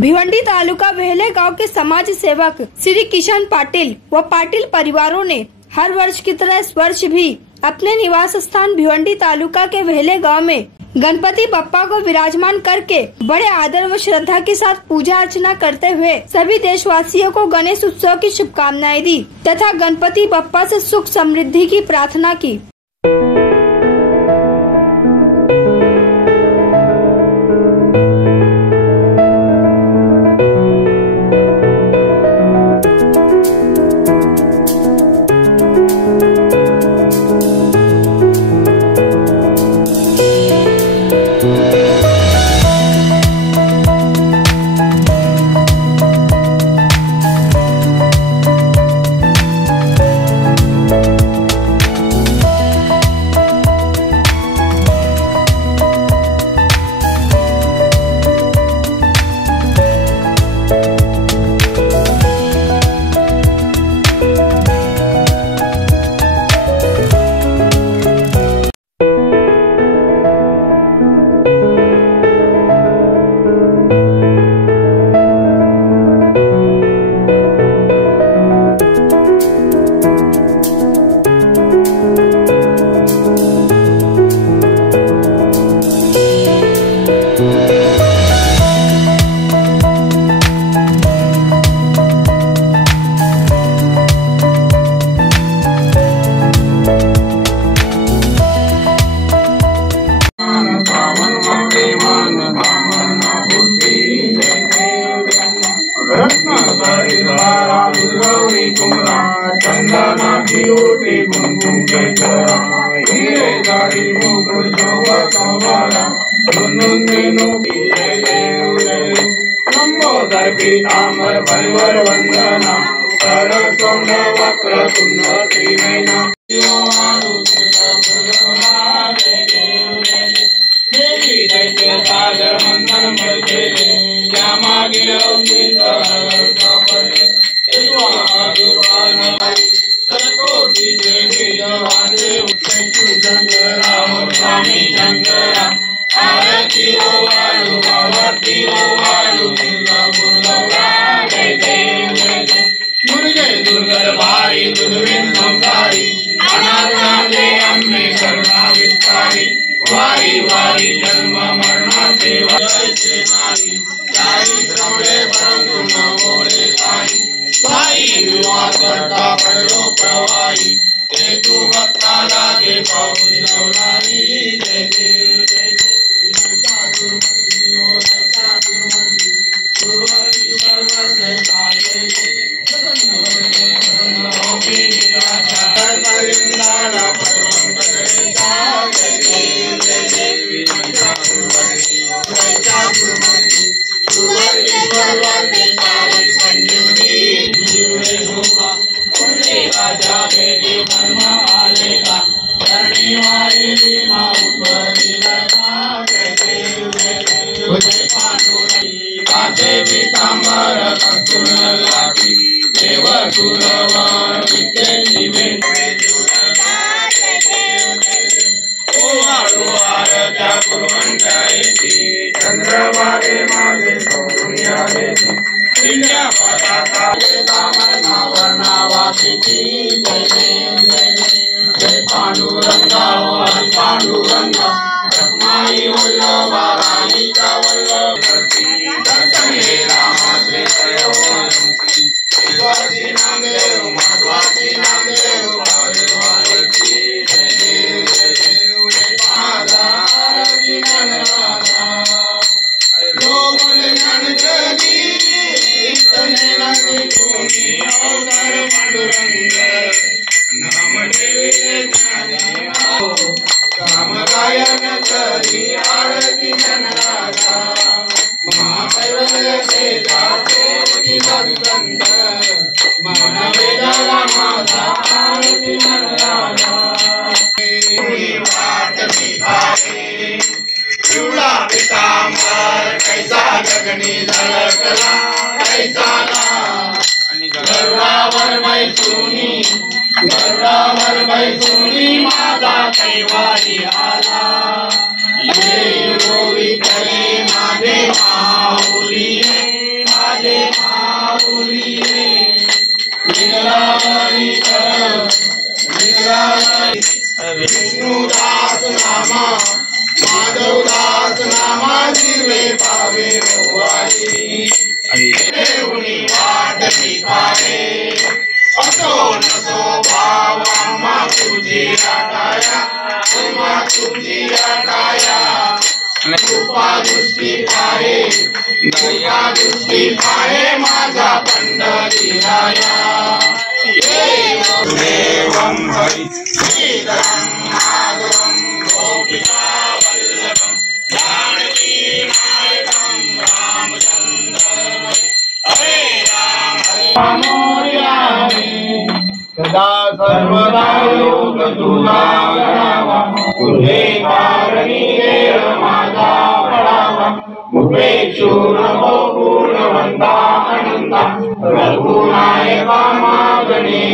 भिवंडी तालुका वेहले गांव के समाज सेवक श्री किशन पाटिल व पाटिल परिवारों ने हर वर्ष की तरह इस वर्ष भी अपने निवास स्थान भिवंडी तालुका के वेहले गांव में गणपति बप्पा को विराजमान करके बड़े आदर व श्रद्धा के साथ पूजा अर्चना करते हुए सभी देशवासियों को गणेश उत्सव की शुभकामनाएं दी तथा गणपति बप्पा से सुख समृद्धि की प्रार्थना की। पीतांबर परिवर वंदना सरसोंड वक्रतुंड त्रिनयना देवी दैत्य सागर मंथन मध्य श्यामागिर सरस्वती देवी जवादे राम स्वामी शंकरा आरती ओ वालु आरती ओ वालु दुर्गा दुर्गा जय जय दुर्गे दुर्गर भारी दुर्विन संसारी अनाथाने अम्मे करुणा विस्तारी वारी वारी जन्म मरणाचे वैसे नारी ताई प्रवळे परंतु न बोले ताई विवाह करता पडलो प्रवाही ते तू भक्ता लागे पाऊस नवलानी जय जय जय चंद्रवारे मागे सोनिया देती इंडिया पताका वर्णावासी जय जय पांडुरंगा पांडुरंगा रत्नाई वल्लभा राणीचा वल्लभी दर्शने रामाचे शिवाजी नामदेव माधवाजी नामदेव वारती जय जय जय पादारती गणराजा लोगों जानकरी इतने रंग कोनी अवतार पांडुरंग नाम देवी जानी आओ काम गायन करी आरती जनराजा महाकैवल्य से जाते भगवंत मन वेदना माता आरती जनराजा वाट निभाए शिवला पीतांबर कैसा जगनी झलकला कैसा गरुडावर बैसुनी माता कैवारी आला ये गोवी करे माझे माऊली आले माऊलीने लीलावरी कर लीलावरी विष्णुदास नामा माधवदास नामा दिवे पावे रवाई देवनी वाट निभावे असो नसो भाव आम्हा तुझी आटाया आम्हा तुझी आटाया कृपा दृष्टी पाहे दया दृष्टी पाहे माझा पंढरी राया देवं हरी श्रीधरं माधवं गोपिका वल्लभं जानकी नायकं रामचंद्र हरे राम मोरया सदा सर्वदा योग तुला करावा तुझे कारणी देव माझा पडावा मुखे शूर हो पूर्णवंता अनंता रघुनायका मागणे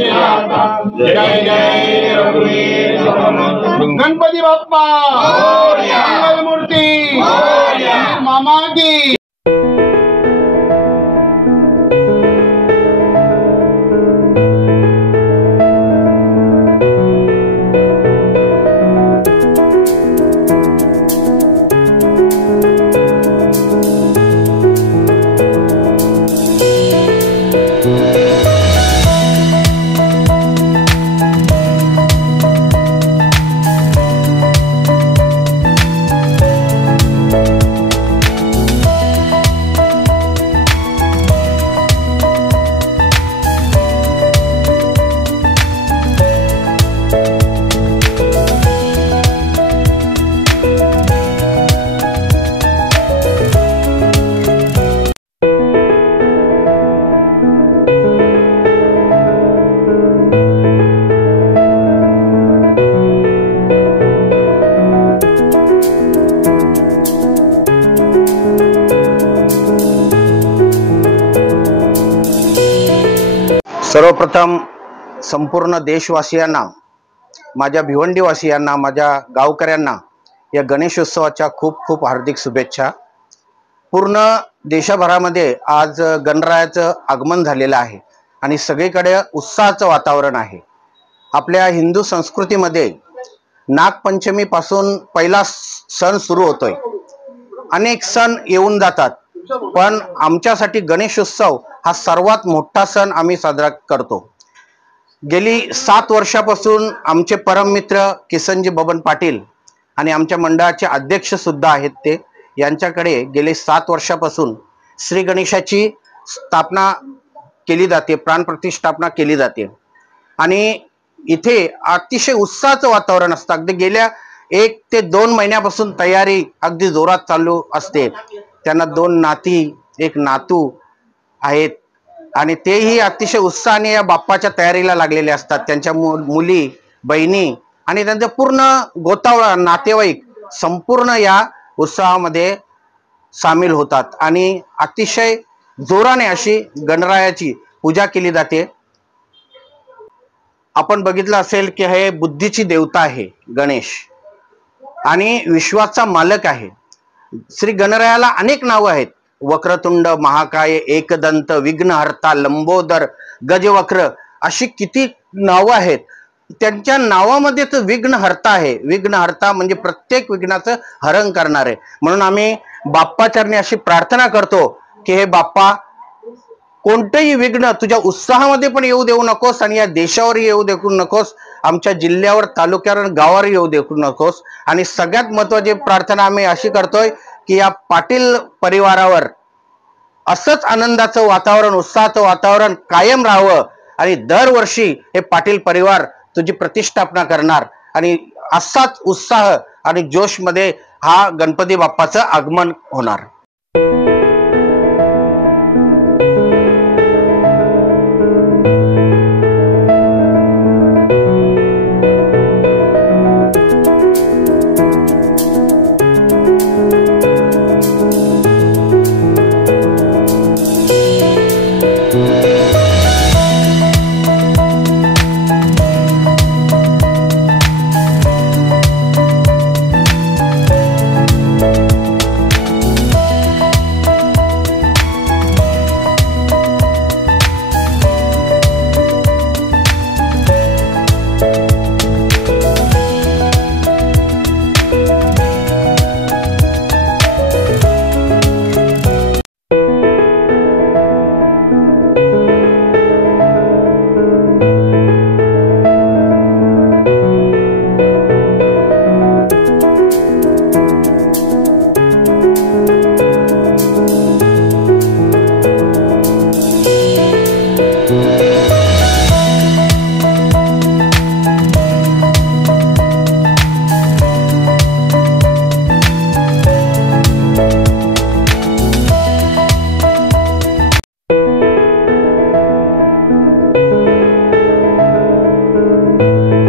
जाता जय जय रघुवीर समर्थ गणपती बाप्पा मंगल मूर्ती मामा की सर्वप्रथम संपूर्ण देशवासियांना, माझ्या भिवंडीवासियांना, माझ्या गावकऱ्यांना या गणेशोत्सवाच्या खूप खूप हार्दिक शुभेच्छा। पूर्ण देशभरामध्ये आज गणरायाचं आगमन झालेलं आहे आणि सगळीकडे उत्साहाचं वातावरण आहे। आपल्या हिंदू संस्कृतीमध्ये नागपंचमीपासून पहिला सण सुरू होतोय। अनेक सण येऊन जातात, पण आमच्यासाठी गणेशोत्सव हा सर्वात मोठा सण आम्ही साजरा करतो। गेली 7 वर्षापासून आमचे परममित्र किसनजी बबन पाटील आणि आमच्या मंडळाचे अध्यक्ष सुद्धा आहेत ते, यांच्याकडे गेले 7 वर्षापासून श्री गणेशाची स्थापना केली जाते, प्राणप्रतिष्ठापना केली जाते आणि इथे अतिशय उत्साहाचं वातावरण असतं। अगदी गेल्या 1 ते 2 महिन्यापासून तयारी अगदी जोरात चालू असते। त्यांना 2 नाती 1 नातू आहेत आणि तेही अतिशय उत्साहाने या बाप्पाच्या तयारीला लागलेले असतात। त्यांच्या मुली, बहिणी आणि त्यांचे पूर्ण गोतावळा नातेवाईक संपूर्ण या उत्सवामध्ये सामील होतात आणि अतिशय जोराने अशी गणरायाची पूजा केली जाते। आपण बघितलं असेल की हे बुद्धीची देवता आहे गणेश आणि विश्वाचा मालक आहे। श्री गणरायाला अनेक नावं आहेत, वक्रतुंड, महाकाय, एकदंत, विघ्नहर्ता, लंबोदर, गजवक्र अशी किती नावं आहेत। त्यांच्या नावामध्येच विघ्नहर्ता आहे। विघ्नहर्ता म्हणजे प्रत्येक विघ्नाचं हरण करणारे। म्हणून आम्ही बाप्पाचरणी अशी प्रार्थना करतो की हे बाप्पा, कोणतेही विघ्न तुझ्या उत्साहामध्ये पण येऊ देऊ नकोस आणि या देशावर येऊ देऊ नकोस, आमच्या जिल्ह्यावर, तालुक्यावर, गावावर येऊ देऊ नकोस। आणि सगळ्यात महत्त्वाची प्रार्थना आम्ही अशी करतोय की या पाटील परिवारावर असंच आनंदाचं वातावरण, उत्साहाचं वातावरण कायम राहावं आणि दरवर्षी हे पाटील परिवार तुझी प्रतिष्ठापना करणार आणि असाच उत्साह आणि जोशमध्ये हा गणपती बाप्पाचं आगमन होणार। आहे।